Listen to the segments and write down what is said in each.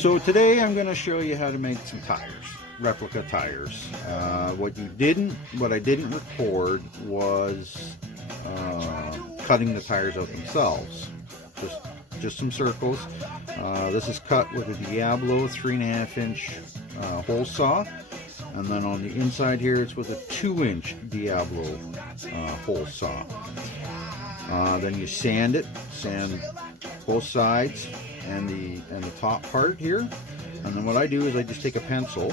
So today I'm going to show you how to make some tires, replica tires. What I didn't record was cutting the tires out themselves. Just some circles. This is cut with a Diablo 3.5-inch hole saw, and then on the inside here it's with a 2-inch Diablo hole saw. Then you sand both sides and the top part here, and then what I do is I just take a pencil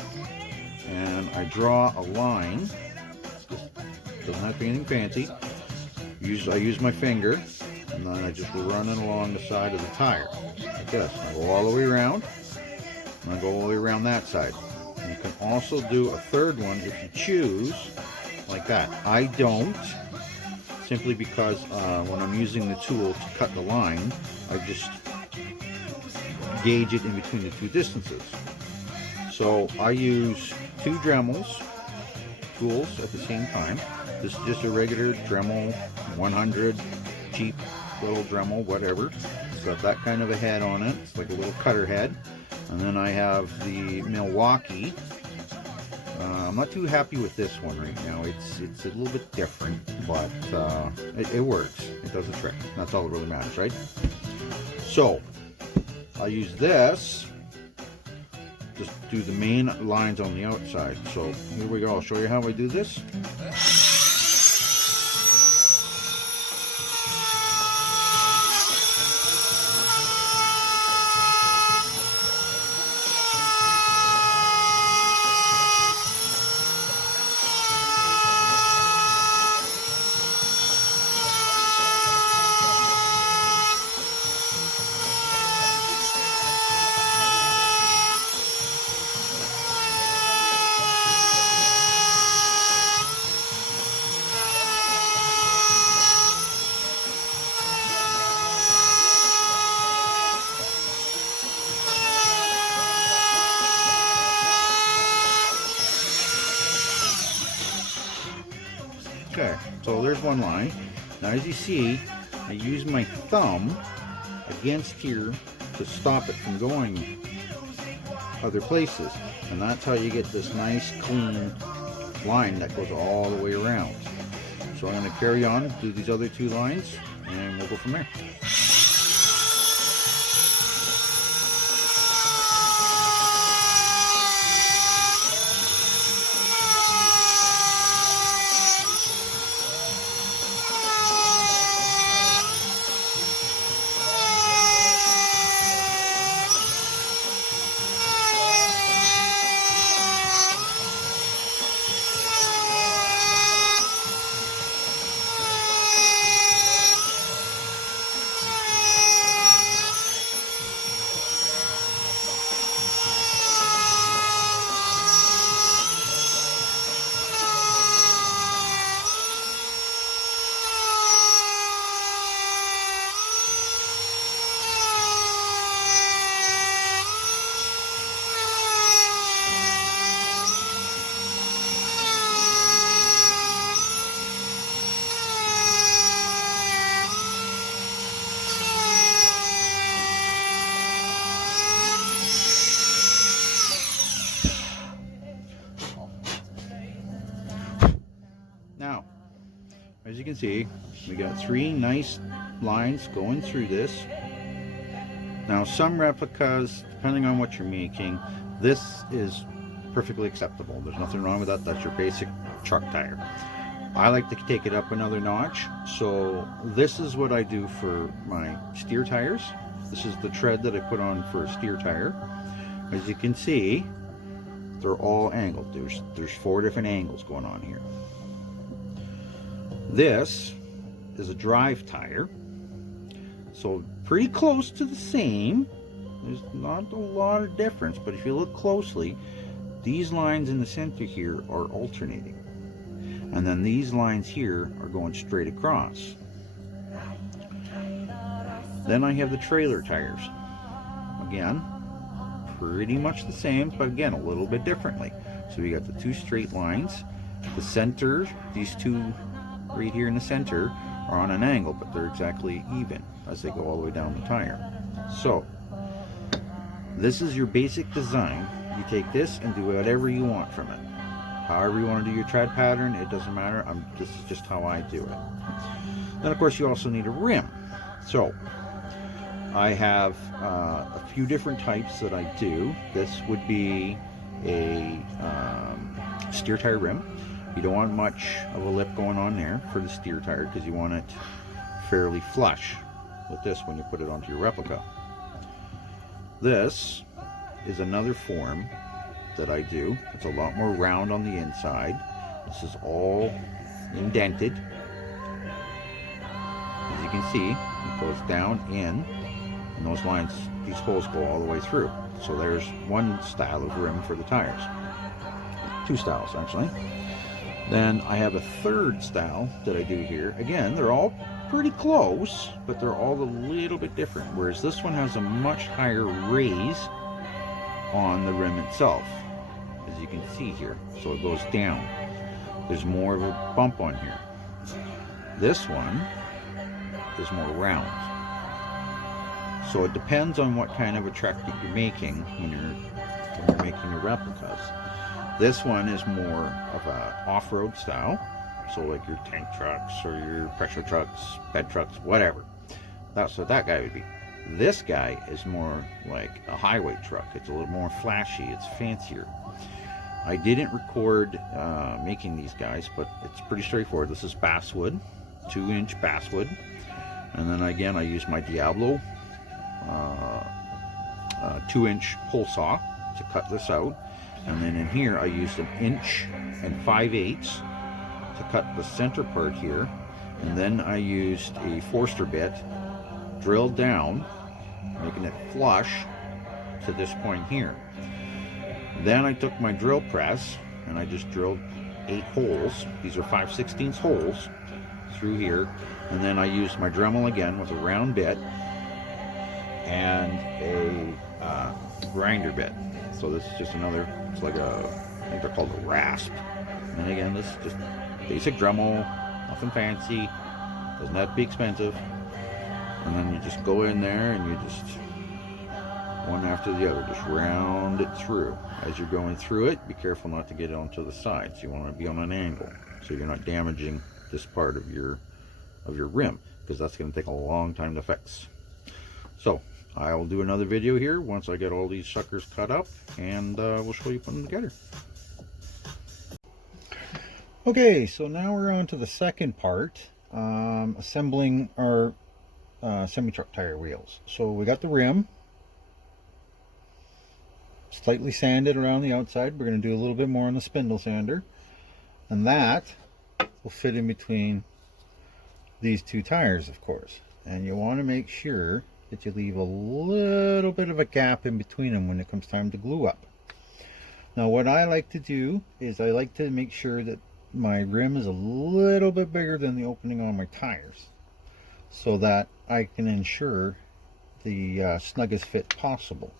and I draw a line. Doesn't have to be anything fancy. I use my finger, and then I just run it along the side of the tire like this. I go all the way around, and I go all the way around that side. And you can also do a third one if you choose, like that. I don't, simply because when I'm using the tool to cut the line, I just gauge it in between the two distances. So I use two Dremels tools at the same time. This is just a regular Dremel 100, cheap little Dremel, whatever. It's got that kind of a head on it. It's like a little cutter head. And then I have the Milwaukee. I'm not too happy with this one right now. It's a little bit different, but it works. It does the trick. That's all that really matters, right? So I use this, just do the main lines on the outside. So here we go. I'll show you how I do this. Okay, so there's one line. Now as you see, I use my thumb against here to stop it from going other places. And that's how you get this nice clean line that goes all the way around. So I'm going to carry on, do these other two lines, and we'll go from there. Now, as you can see, we got three nice lines going through this. Now, some replicas, depending on what you're making, this is perfectly acceptable. There's nothing wrong with that. That's your basic truck tire. I like to take it up another notch, so this is what I do for my steer tires. This is the tread that I put on for a steer tire. As you can see, they're all angled. There's 4 different angles going on here. This is a drive tire, so pretty close to the same. There's not a lot of difference, but if you look closely, these lines in the center here are alternating, and then these lines here are going straight across. Then I have the trailer tires. Again, pretty much the same, but again a little bit differently. So we got the 2 straight lines. The center, these 2 right here in the center, are on an angle, but they're exactly even as they go all the way down the tire. So This is your basic design. You take this and do whatever you want from it. However you want to do your tread pattern, it doesn't matter. This is just how I do it. Then of course you also need a rim. So I have a few different types that I do. This would be a steer tire rim. You don't want much of a lip going on there for the steer tire because you want it fairly flush with this when you put it onto your replica. This is another form that I do. It's a lot more round on the inside. This is all indented. As you can see, it goes down in, and those lines, these holes go all the way through. So there's one style of rim for the tires. Two styles actually. Then I have a third style that I do here. Again, they're all pretty close, but they're all a little bit different. Whereas this one has a much higher raise on the rim itself, as you can see here. So it goes down. There's more of a bump on here. This one is more round. So it depends on what kind of a truck that you're making when you're making your replicas. This one is more of a off-road style, so like your tank trucks or your pressure trucks, bed trucks, whatever. That's what that guy would be. This guy is more like a highway truck. It's a little more flashy, it's fancier. I didn't record making these guys, but it's pretty straightforward. This is basswood, 2-inch basswood, and then again I use my Diablo 2-inch hole saw to cut this out. And then in here I used 1 5/8 inches to cut the center part here, and then I used a Forster bit drilled down, making it flush to this point here. Then I took my drill press and I just drilled 8 holes. These are 5/16 holes through here, and then I used my Dremel again with a round bit and a grinder bit. So this is just another, it's like I think they're called a rasp. And again, this is just basic Dremel, nothing fancy, doesn't have to be expensive. And then you just go in there and you just, one after the other, just round it through. As you're going through it, be careful not to get it onto the sides. You want to be on an angle so you're not damaging this part of your rim, because that's going to take a long time to fix. So I'll do another video here once I get all these suckers cut up, and we'll show you putting them together. Okay, so now we're on to the second part, assembling our semi-truck tire wheels. So we got the rim slightly sanded around the outside. We're going to do a little bit more on the spindle sander, and that will fit in between these two tires, of course. And you want to make sure that you leave a little bit of a gap in between them when it comes time to glue up. Now what I like to do is I like to make sure that my rim is a little bit bigger than the opening on my tires, so that I can ensure the snuggest fit possible.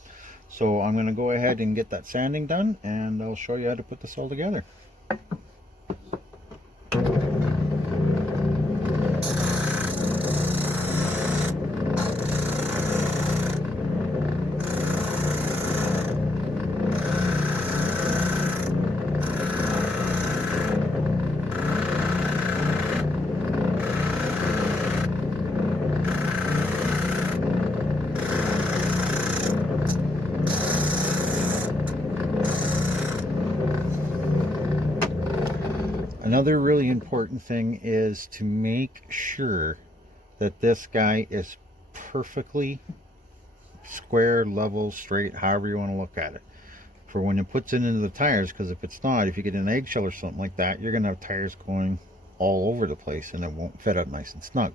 So I'm going to go ahead and get that sanding done, and I'll show you how to put this all together. Another really important thing is to make sure that this guy is perfectly square, level, straight, however you want to look at it, for when it puts it into the tires. Because if it's not, if you get an eggshell or something like that, you're going to have tires going all over the place and it won't fit up nice and snug.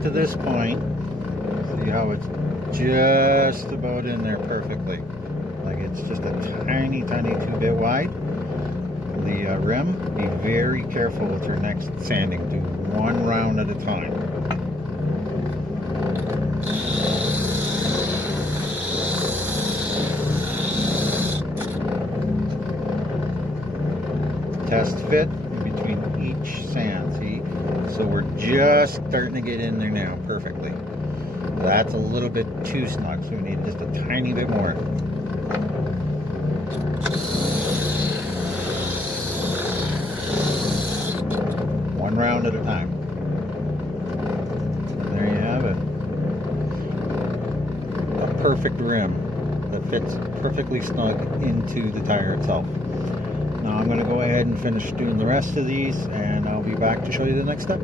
get to this point, see how it's just about in there perfectly. Like it's just a tiny 2-bit wide. The rim, be very careful with your next sanding. Do one round at a time. Test fit in between each sand, see? So we're just starting to get in there now perfectly. That's a little bit too snug, so we need just a tiny bit more. One round at a time. And there you have it. A perfect rim that fits perfectly snug into the tire itself. Now I'm going to go ahead and finish doing the rest of these, and I'll be back to show you the next step.